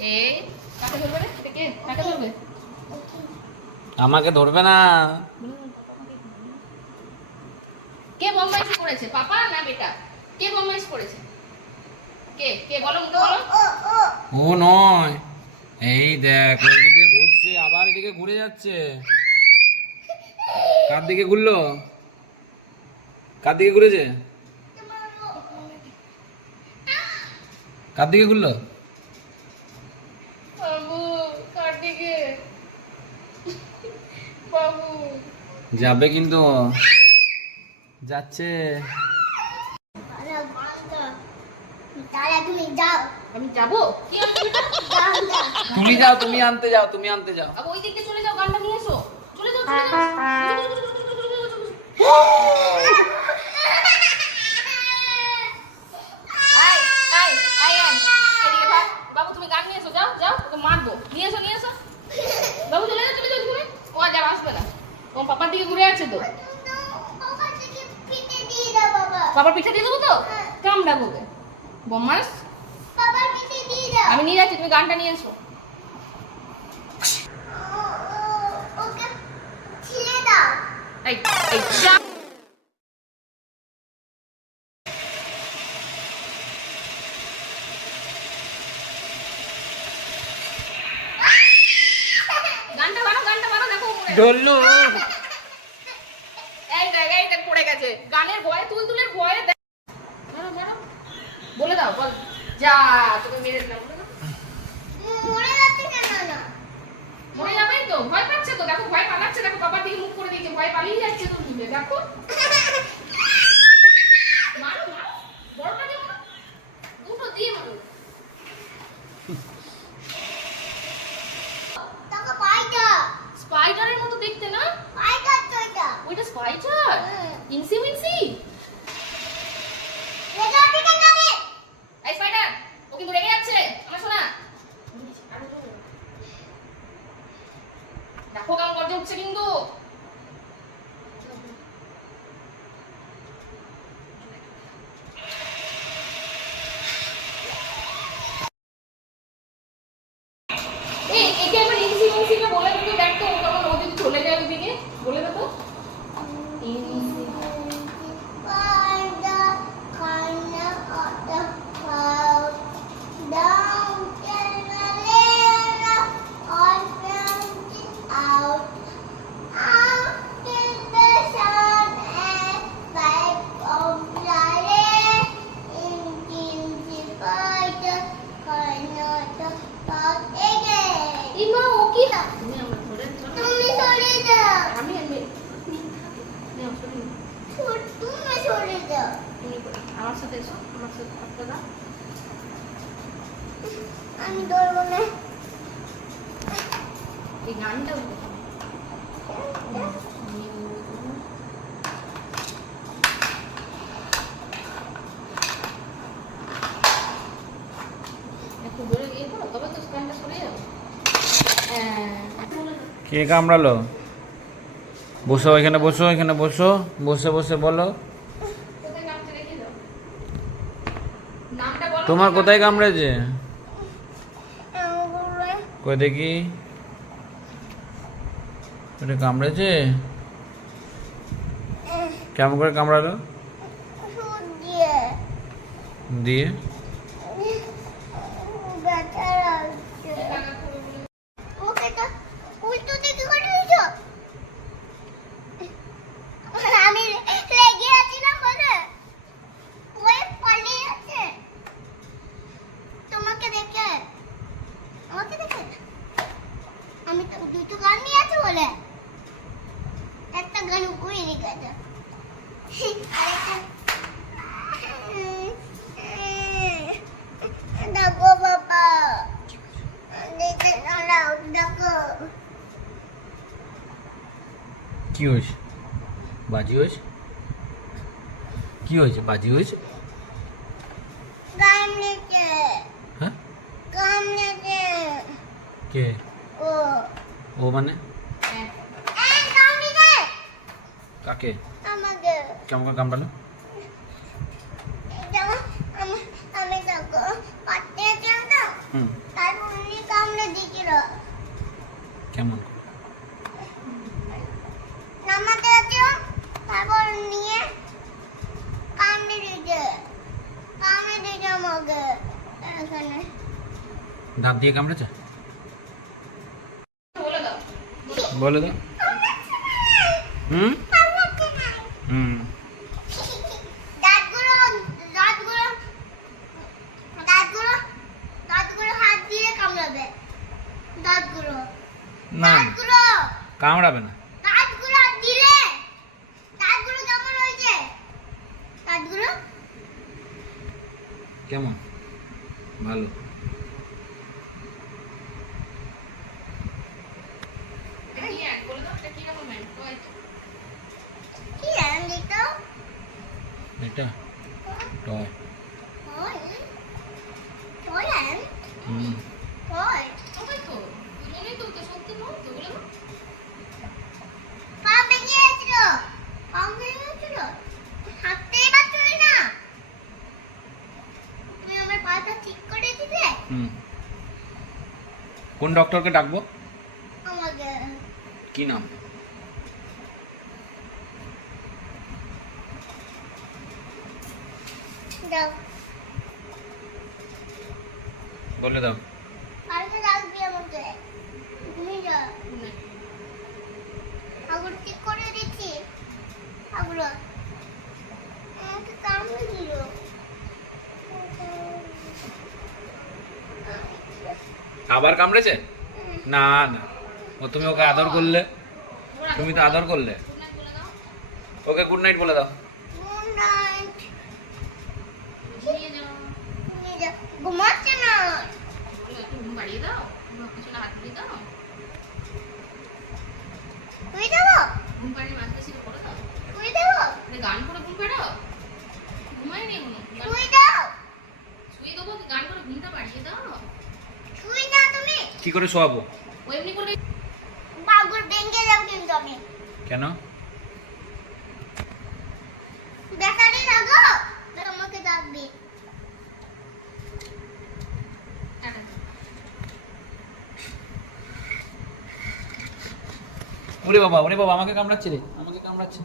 এই কাকে ধরবে রে? এটা কে? কাকে ধরবে? আমাকে ধরবে না। কে বদমাইশি করেছে, পাপা না বেটা? কে বদমাইশি করেছে? কে কে বলো, মুখে বলো। ও নয়, এই দেখ ওইদিকে ঘুরছে, আবার এদিকে ঘুরে যাচ্ছে। কার দিকে ঘুরলো? কার দিকে ঘুরেছে? কার দিকে ঘুরলো? বাবু কার দিকে? বাবু যাবে কিন্তু, যাচ্ছে। আমি যাবো? কি আনতে বেটা? তুমি যাও, তুমি আনতে যাও, তুমি আনতে যাও। আবার ওই দিক দিয়ে চলে যাও, গানটা নিয়ে এসো। চলে যাও, চলে যাও। আয়, আয়, আয়, আয়। এদিকে থাক। বাবু তুমি গান নিয়ে এসো, যাও যাও, ওকে মারবো। নিয়ে এসো, নিয়ে এসো। বাবু চলে যাও, চলে যাও ঘুরে। ও আজ আর আসবে না, তোমার পাপার দিকে ঘুরে আছে তো। বাবার পিঠে দিয়ে দেবো তো, কামড়াবো ওকে। বদমাস। আমি নিয়ে যাচ্ছি, তুমি গানটা নিয়ে এসো। এই এই যা। গানটা বাড়ো, গানটা বাড়ো, দেখো উপরে। ধরলো। এই দেখ, এই দেখ পড়ে গেছে। গানের ভয়ে, তুলতুলের ভয়ে দেখ। মারো, মারো। বলে দাও, বল। যা, তোকে মেরে দিলাম, বলে দাও। মরে যাবেই তো, ভয় পাচ্ছে তো, দেখো ভয় পালাচ্ছে, দেখো বাবার দিকে মুখ করে দিয়েছে, ভয় পালিয়ে যাচ্ছে তো দিবে, দেখো। মারো, মারো। বড়টা দিয়ে মারো। দুটো দিয়ে মারো। স্পাইডারের মতো দেখতে না? ওইটা স্পাইডার? ইনসি মিনসি? এই স্পাইডার, ও কিন্তু রেগে যাচ্ছে, আমার শোনা। দেখো কেমন গর্জে উঠছে কিন্তু। এই একে একবার ইনসি মিনসিকে বলে দিতে দেখ তো, ও কেমন, ও যদি চলে যায় ওইদিকে, বলে দে তো। ইনসি ইমা ও কি না? তুমি আমরা ধরে চলো। আমি আমি নাও সরি। তুমি আমার সাথে এসো, আমার সাথে থাকতে দাও। আমি ধরবো না। এই গানটা একটু দূরে গিয়ে করো, তবে তো স্ট্যান্ডটা সরে যাবে। কে কামড়ালো? বসো এখানে, বসো এখানে, বসো। বসে বসে বলো কোথায় নামতে রেখে দাও, নামটা বলো। তোমার কোথায় কামড়েছে? কই দেখি। এটা কামড়েছে? কেমন করে কামড়ালো? দিয়ে আমি লেগে আছিলাম বলে ওই পালিয়ে যাচ্ছে তোমাকে দেখে, আমাকে দেখে। আমি তো দুটো গান নিয়ে আছি বলে একটা গান উপরে রেখে আছে, দেখো বাবা, দেখে দাঁড়াও, দেখো। কি হয়েছে? বাজি হয়েছে? কি হয়েছে? বাজি হয়েছে? গান নিচে, হ্যাঁ? গান নিচে। কে? ও ও মানে? গান নিচে কাকে? আমাকে। কেমন করে কামড়ালো? যেমন আমি দেখো পাঠিয়েছিলাম তো, হুম। তারপর উনি কামড়ে দিয়েছিল। কেমন? নামাতে যাচ্ছিল, তারপর নিয়ে কামড়ে দিয়েছে আমাকে এখানে। দাঁত দিয়ে কামড়েছে? বলে দাও। বলে দাও। হুম হুম দাঁতগুলো দাঁতগুলো দাঁতগুলো দাঁতগুলো হাত দিয়ে কামড়াবে। দাঁতগুলো না দাঁতগুলো কামড়াবে না। দাঁতগুলো দিলে দাঁতগুলো কেমন হয়েছে? দাঁতগুলো কেমন? ভালো। এটা কি অ্যাড বলে দাও, এটা কি রকম অ্যাড? কি জানি তো। এটা টয়। হয় হয় হুম হয় সবাই তো মনেই তো তো সত্যি নয় তো বলে দাও। পা ভেঙে গেছিল, পা ভেঙে গেছিল, হাঁটতেই পারছিলি না। তুমি আমার পাটা ঠিক করে দিলে হুম কোন ডক্টরকে ডাকবো? আমাকে। কি নাম? দাও বলে দাও। কালকে ডাকবি আমাকে। ঘুমিয়ে যা। আগুন ঠিক করে দিচ্ছি। আগুলো আমাকে কামড়ে দিল। আবার কামড়েছে? না না, ও তুমি ওকে আদর করলে, তুমি তো আদর করলে। গুড নাইট বলে দাও। ওকে গুড নাইট বলে দাও। Good night. ঘুমিয়ে যাও। ঘুমিয়ে যা। ঘুমাচ্ছে না। বলো একটু ঘুম বাড়িয়ে দাও, ঘুম পিছনে হাত দিয়ে দাও। তুই দেবো ঘুম পাড়িয়ে মাঝে ছিল করে দাও। তুই দেবো মানে গান করে ঘুম পাড়াও। ঘুমায়নি এখনো। তুই দাও শুয়ে দেবো কি গান করে ঘুমটা বাড়িয়ে দাও। তুই না তুমি। কি করে শোয়াবো? ও এমনি করে বাবুর ভেঙে যাও কিন্তু আমি। কেন? বেকারি লাগো আমাকে ডাকবি। টাটা। ওরে বাবা আমাকে কামড়াচ্ছে রে, আমাকে কামড়াচ্ছে।